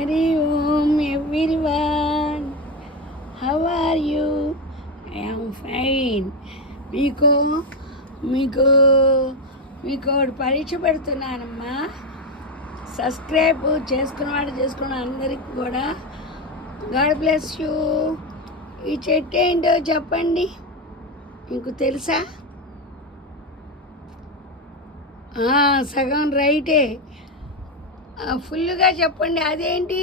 Hari Om everyone, how are you? I am fine. మీకు మీకు మీకు ఒకటి పరీక్ష పెడుతున్నానమ్మా. సబ్స్క్రైబ్ చేసుకున్న అందరికి కూడా గాడ్ బ్లెస్ యూ. ఈ చెట్టు ఏంటో చెప్పండి, మీకు తెలుసా? సగం రైటే, ఫుల్గా చెప్పండి. అదేంటి?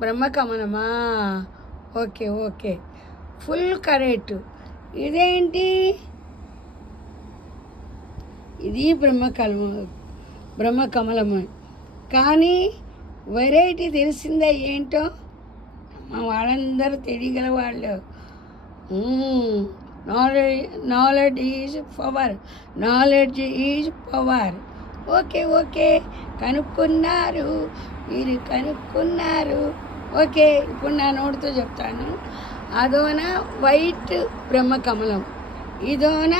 బ్రహ్మకమలమా? Okay okay, full correct. ఇదేంటి? ఇది బ్రహ్మకమలము. కానీ వెరైటీ తెలిసిందా ఏంటో? మా వాళ్ళందరూ తెలియగల వాళ్ళు. Knowledge is power, knowledge is power. Okay okay, కనుక్కున్నారు, మీరు కనుక్కున్నారు. ఓకే, ఇప్పుడు నా నోటితో చెప్తాను. అదోన వైట్ బ్రహ్మకమలం, ఇదోన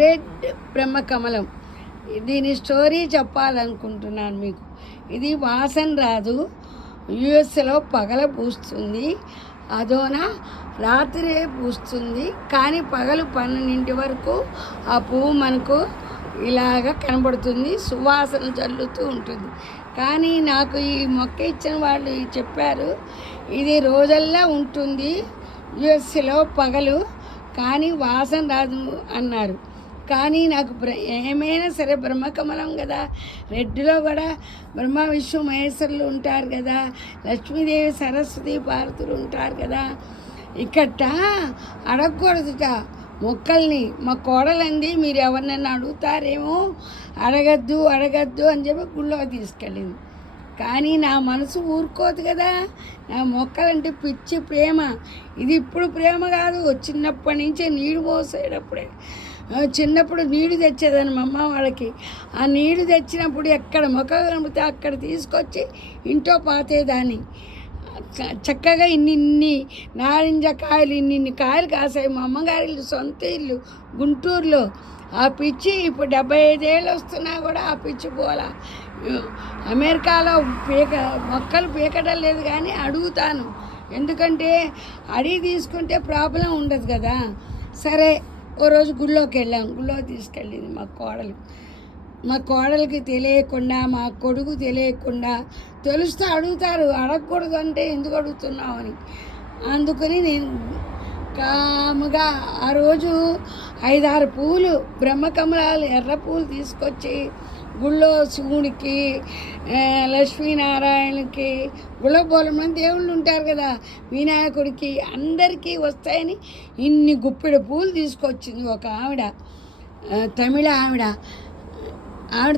రెడ్ బ్రహ్మకమలం. దీని స్టోరీ చెప్పాలనుకుంటున్నాను మీకు. ఇది వాసన రాదు, యుఎస్లో పగల పూస్తుంది. అదోన రాత్రే పూస్తుంది, కానీ పగలు 12 వరకు ఆ పువ్వు మనకు ఇలాగ కనబడుతుంది, సువాసన చల్లుతూ ఉంటుంది. కానీ నాకు ఈ మొక్క ఇచ్చిన వాళ్ళు చెప్పారు, ఇది రోజల్లా ఉంటుంది యుఎస్లో పగలు, కానీ వాసన రాదు అన్నారు. కానీ నాకు ఏమైనా సరే బ్రహ్మకమలం కదా, రెడ్డిలో కూడా బ్రహ్మ విష్ణు మహేశ్వరులు ఉంటారు కదా, లక్ష్మీదేవి సరస్వతి భారతులు ఉంటారు కదా. ఇక్కట అడగకూడదుట మొక్కల్ని. మా కోడలంది, మీరు ఎవరినైనా అడుగుతారేమో, అడగద్దు అని చెప్పి గుళ్ళోకి తీసుకెళ్ళింది. కానీ నా మనసు ఊరుకోదు కదా, నా మొక్కలంటే పిచ్చి ప్రేమ. ఇది ఇప్పుడు ప్రేమ కాదు, చిన్నప్పటి నుంచే నీళ్ళు పోసేటప్పుడే. చిన్నప్పుడు నీళ్ళు తెచ్చేదాన్ని మా అమ్మ వాళ్ళకి. ఆ నీళ్ళు తెచ్చినప్పుడు ఎక్కడ మొక్క కనిపితే అక్కడ తీసుకొచ్చి ఇంట్లో పాతేదాన్ని. చక్కగా ఇన్ని నారింజ కాయలు, ఇన్ని కాయలు కాసాయి. మా అమ్మగారి ఇల్లు, సొంత ఇల్లు గుంటూరులో. ఆ పిచ్చి ఇప్పుడు 75 ఏళ్ళు వస్తున్నా కూడా ఆ పిచ్చి పోలా. అమెరికాలో మొక్కలు పీకడం లేదు, కానీ అడుగుతాను. ఎందుకంటే అడిగి తీసుకుంటే ప్రాబ్లం ఉండదు కదా. సరే, ఓ రోజు గుళ్ళోకి వెళ్ళాం. గుళ్ళోకి తీసుకెళ్ళింది మా కోడలికి తెలియకుండా, మా కొడుకు తెలియకుండా. తెలుస్తూ అడుగుతారు, అడగకూడదు అంటే ఎందుకు అడుగుతున్నావు అని. అందుకని నేను కాముగా ఆ రోజు 5-6 పువ్వులు, బ్రహ్మకమలాలు, ఎర్ర పువ్వులు తీసుకొచ్చి గుళ్ళో శివుడికి, లక్ష్మీనారాయణకి, గుళ్ళ బోలమంది దేవుళ్ళు ఉంటారు కదా, వినాయకుడికి, అందరికీ వస్తాయని ఇన్ని గుప్పెడు పూలు తీసుకొచ్చింది ఒక ఆవిడ, తమిళ ఆవిడ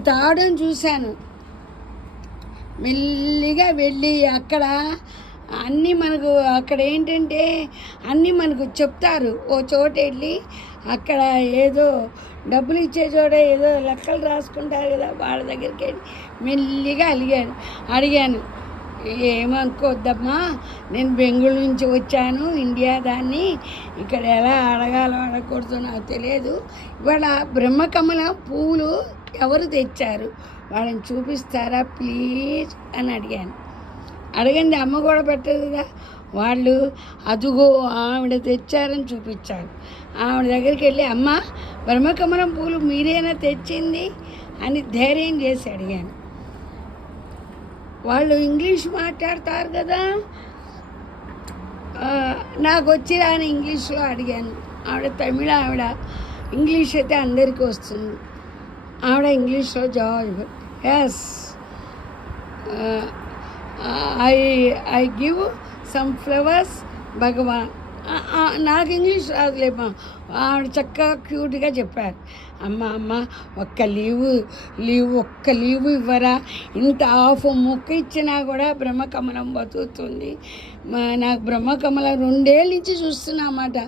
తాగడం చూశాను. మెల్లిగా వెళ్ళి అక్కడ అన్నీ మనకు, అక్కడ ఏంటంటే అన్నీ మనకు చెప్తారు. ఓ చోట వెళ్ళి అక్కడ ఏదో డబ్బులు ఇచ్చే చోట ఏదో లెక్కలు రాసుకుంటారు కదా, వాళ్ళ దగ్గరికి వెళ్ళి మెల్లిగా అడిగాను. ఏమనుకోవద్దమ్మా, నేను బెంగళూరు నుంచి వచ్చాను, ఇండియా దాన్ని, ఇక్కడ ఎలా అడగాలో అడగకూడదు నాకు తెలియదు. ఇవాళ బ్రహ్మకమల పువ్వులు ఎవరు తెచ్చారు, వాళ్ళని చూపిస్తారా ప్లీజ్ అని అడిగాను. అడగండి, అమ్మ కూడా పెట్టదు కదా. వాళ్ళు అదుగో ఆవిడ తెచ్చారని చూపించారు. ఆవిడ దగ్గరికి వెళ్ళి, అమ్మ బ్రహ్మకమలం పూలు మీరేనా తెచ్చింది అని ధైర్యం చేసి అడిగాను. వాళ్ళు ఇంగ్లీష్ మాట్లాడతారు కదా, నాకు వచ్చి రాని ఇంగ్లీష్లో అడిగాను. ఆవిడ తమిళ ఆవిడ, ఇంగ్లీష్ అయితే అందరికీ వస్తుంది. ఆవిడ ఇంగ్లీష్లో జవాబు, yes I give some flowers Bhagavan. నాకు ఇంగ్లీష్ రాదులేమ్మా. ఆవిడ చక్కగా క్యూట్గా చెప్పారు. అమ్మ ఒక్క లీవు ఇవ్వరా, ఇంత హాఫ్ ముక్క ఇచ్చినా కూడా బ్రహ్మకమలం బతుకుతుంది. నాకు బ్రహ్మకమలం 2 ఏళ్ళ నుంచి చూస్తున్నా అన్నమాట.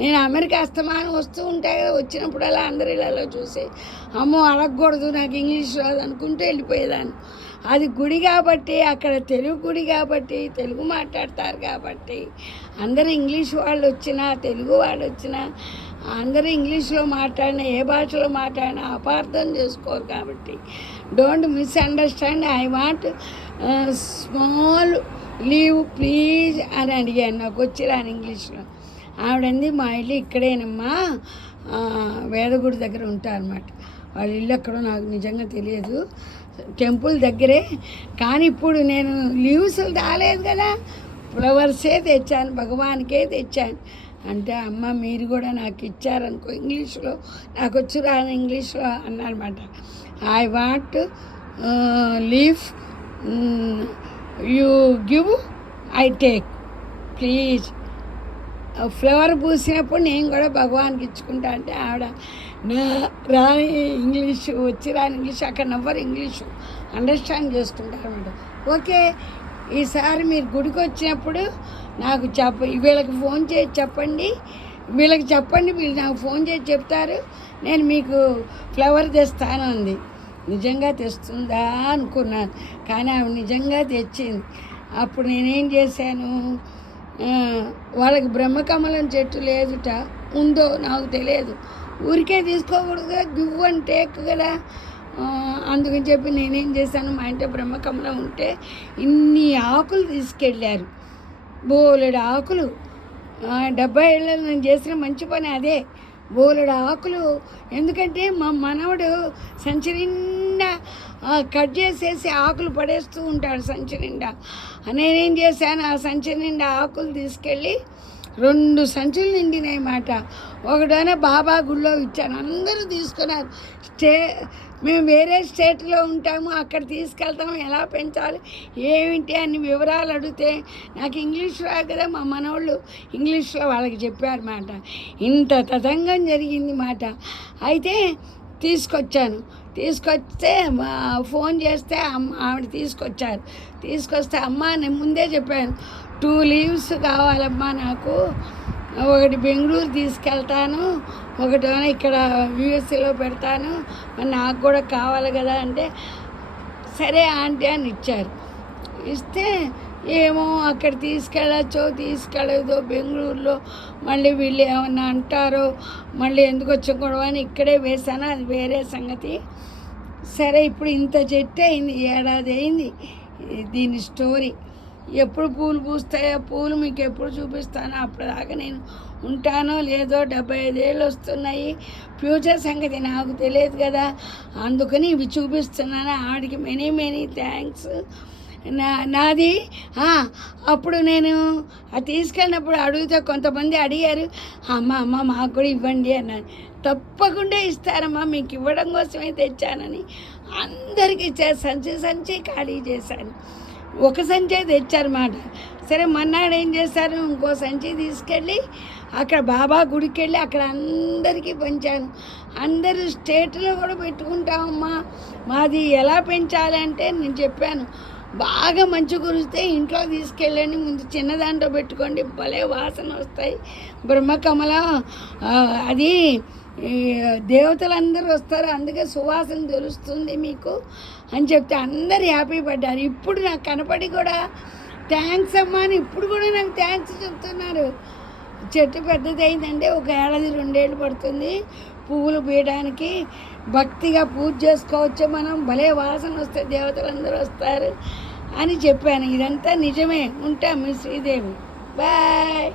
నేను అమెరికా అస్తమానం వస్తూ ఉంటాయి కదా, వచ్చినప్పుడు అలా అందరి ఇళ్ళలో చూసి అమ్మో అడగకూడదు, నాకు ఇంగ్లీష్ రాదు అనుకుంటూ వెళ్ళిపోయేదాన్ని. అది గుడి కాబట్టి, అక్కడ తెలుగు గుడి కాబట్టి, తెలుగు మాట్లాడతారు కాబట్టి, అందరూ ఇంగ్లీష్ వాళ్ళు వచ్చినా తెలుగు వాళ్ళు వచ్చినా అందరూ ఇంగ్లీష్లో మాట్లాడినా ఏ భాషలో మాట్లాడినా అపార్థం చేసుకోరు కాబట్టి don't misunderstand, I want small leave please అని అడిగాను. నాకు వచ్చి రాని ఇంగ్లీష్లో. ఆవిడంది మా ఇల్లు ఇక్కడేనమ్మా, వేదగుడి దగ్గర ఉంటారన్నమాట. వాళ్ళ ఇల్లు ఎక్కడో నాకు నిజంగా తెలియదు, టెంపుల్ దగ్గరే. కానీ ఇప్పుడు నేను లీవ్స్ రాలేదు కదా, ఫ్లవర్సే తెచ్చాను, భగవాన్కే తెచ్చాను అంటే, అమ్మ మీరు కూడా నాకు ఇచ్చారనుకో ఇంగ్లీష్లో, నాకు వచ్చి రాని ఇంగ్లీష్లో అన్నారన్నమాట. I want leave, you give, I take please. Flower పూసినప్పుడు నేను కూడా భగవాన్కి ఇచ్చుకుంటా అంటే, ఆవిడ నా రాని ఇంగ్లీషు, వచ్చి రాని ఇంగ్లీషు, అక్కడ నవ్వరు, ఇంగ్లీషు అండర్స్టాండ్ చేసుకుంటారన్నమాట. ఓకే, ఈసారి మీరు గుడికి వచ్చినప్పుడు నాకు వీళ్ళకి ఫోన్ చేసి చెప్పండి, వీళ్ళకి చెప్పండి, వీళ్ళు నాకు ఫోన్ చేసి చెప్తారు, నేను మీకు ఫ్లవర్ తెస్తాను అంది. నిజంగా తెస్తుందా అనుకున్నాను, కానీ ఆమె నిజంగా తెచ్చింది. అప్పుడు నేనేం చేశాను, వాళ్ళకి బ్రహ్మకమలం చెట్టు లేదుట, ఉందో నాకు తెలియదు, ఊరికే తీసుకోకూడదుగా, గివ్ అండ్ టేక్ కదా. అందుకని చెప్పి నేనేం చేశాను, మా ఇంట్లో బ్రహ్మకమలం ఉంటే ఇన్ని ఆకులు తీసుకెళ్ళారు, బోలెడు ఆకులు. 70 ఏళ్ళలో నేను చేసిన మంచి పని అదే, బోలెడు ఆకులు. ఎందుకంటే మా మనవడు సంచి నిండా కట్ చేసేసి ఆకులు పడేస్తూ ఉంటాడు సంచి నిండా. నేనేం చేశాను, ఆ సంచి నిండా ఆకులు తీసుకెళ్ళి 2 సంచులు నిండినాయి మాట. ఒకటోనే బాబా గుళ్ళో ఇచ్చాను, అందరూ తీసుకున్నారు. మేము వేరే స్టేట్లో ఉంటాము, అక్కడ తీసుకెళ్తాము, ఎలా పెంచాలి ఏమిటి అని వివరాలు అడిగితే నాకు ఇంగ్లీష్ రాదు కదా, మా మనవాళ్ళు ఇంగ్లీష్లో వాళ్ళకి చెప్పారు మాట. ఇంత తతంగం జరిగింది మాట. అయితే తీసుకొస్తే ఫోన్ చేస్తే ఆవిడ తీసుకొస్తే అమ్మ నేను ముందే చెప్పాను, 2 లీవ్స్ కావాలమ్మా నాకు, ఒకటి బెంగళూరు తీసుకెళ్తాను, ఒకటేమో ఇక్కడ యూఎస్ఏలో పెడతాను, మరి నాకు కూడా కావాలి కదా అంటే, సరే ఆంటీ అని ఇచ్చారు. ఇస్తే ఏమో అక్కడ తీసుకెళ్ళదో బెంగళూరులో మళ్ళీ వీళ్ళు ఏమన్నా అంటారో, మళ్ళీ ఎందుకు వచ్చి గొడవ అని ఇక్కడే వేశాను, అది వేరే సంగతి. సరే, ఇప్పుడు ఇంత చెట్టు అయింది, 1 ఏడాది అయింది దీని స్టోరీ. ఎప్పుడు పూలు పూస్తాయో, పూలు మీకు ఎప్పుడు చూపిస్తానో అప్పటిదాకా నేను ఉంటానో లేదో. 75 ఏళ్ళు వస్తున్నాయి, ఫ్యూచర్ సంగతి నాకు తెలియదు కదా, అందుకని ఇవి చూపిస్తున్నాను. ఆవిడకి మెనీ థ్యాంక్స్. నాది అప్పుడు నేను అది తీసుకెళ్ళినప్పుడు అడిగితే కొంతమంది అడిగారు, అమ్మ మాకు కూడా ఇవ్వండి అన్నాను. తప్పకుండా ఇస్తారమ్మా, మీకు ఇవ్వడం కోసమే తెచ్చానని అందరికీ సంచి ఖాళీ చేశాను. ఒక సంచి తెచ్చారన్నమాట. సరే, మన్నాడు ఏం చేశారు, ఇంకో సంచి తీసుకెళ్ళి అక్కడ బాబా గుడికి వెళ్ళి అక్కడ అందరికీ పంచాను. అందరూ స్టేట్లో కూడా పెట్టుకుంటామమ్మా, మాది ఎలా పెంచాలంటే నేను చెప్పాను, బాగా మంచు కురిస్తే ఇంట్లో తీసుకెళ్ళండి, ముందు చిన్న దాంట్లో పెట్టుకోండి, భలే వాసన వస్తాయి. బ్రహ్మకమలం అది దేవతలందరూ వస్తారు, అందుకే సువాసన తెలుస్తుంది మీకు అని చెప్తే అందరు హ్యాపీ పడ్డారు. ఇప్పుడు నాకు కనపడి కూడా థ్యాంక్స్ అమ్మా అని ఇప్పుడు కూడా నాకు థ్యాంక్స్ చెప్తున్నారు. చెట్టు పెద్దది అయిందంటే 1 ఏడాది 2 ఏళ్ళు పడుతుంది పువ్వులు పూయడానికి. భక్తిగా పూజ చేసుకోవచ్చు మనం, భలే వాసన వస్తే దేవతలందరూ వస్తారు అని చెప్పాను. ఇదంతా నిజమే. ఉంటాం, మీ శ్రీదేవి. బాయ్.